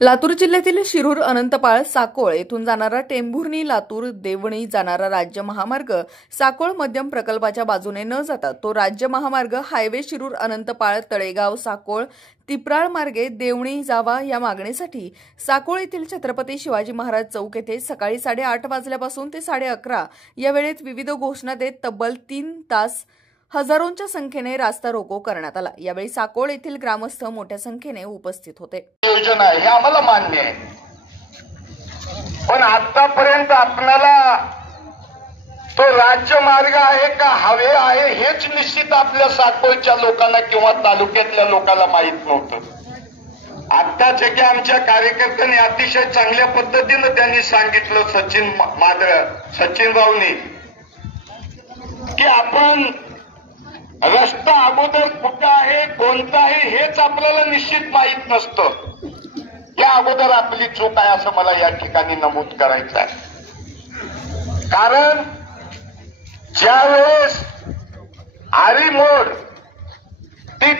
लातूर जिल्ह्यातील शिरूर अनंतपाळ साकोळ येथून जाणारा टेंभुर्णी लातूर देवणी जाणारा राज्य महामार्ग साकोळ मध्यम प्रकल्पाच्या बाजूने न जाता तो राज्य महामार्ग हायवे शिरूर अनंतपाळ तळेगाव साकोळ तिप्राळ मार्गे देवणी जावा या मागणीसाठी साकोळ येथील छत्रपती शिवाजी महाराज चौक येथे सकाळी 8:30 वाजल्यापासून ते 11:30 या वेळेत विविध घोषणा देत तब्बल 3 तास हजारोंच्या संख्येने रास्ता रोको करण्यात आला। यावेळी साकोळ येथील ग्रामस्थ मोठ्या संख्येने उपस्थित होते। योजना हे आम्हाला मान्य आहे, पण आतापर्यंत आपल्याला तो राज्य मार्ग आहे का हवे आहे हेच निश्चित आपल्या साकोळच्या लोकांना किंवा तालुक्यातल्या लोकांना माहित नव्हतं। आत्ताच की आमच्या कार्यकर्त्यांनी अतिशय चांगल्या पद्धतीने त्यांनी सांगितलं, सचिन भाऊनी, की आपण रस्ता अगोदर कुठं आहे कोणता आहे हेच आपल्याला निश्चित माहित नसतं। या अगोदर आपली चूक आहे असं मला या ठिकाणी नमूद करायचं आहे। कारण ज्या वेळेस आरी मोड ती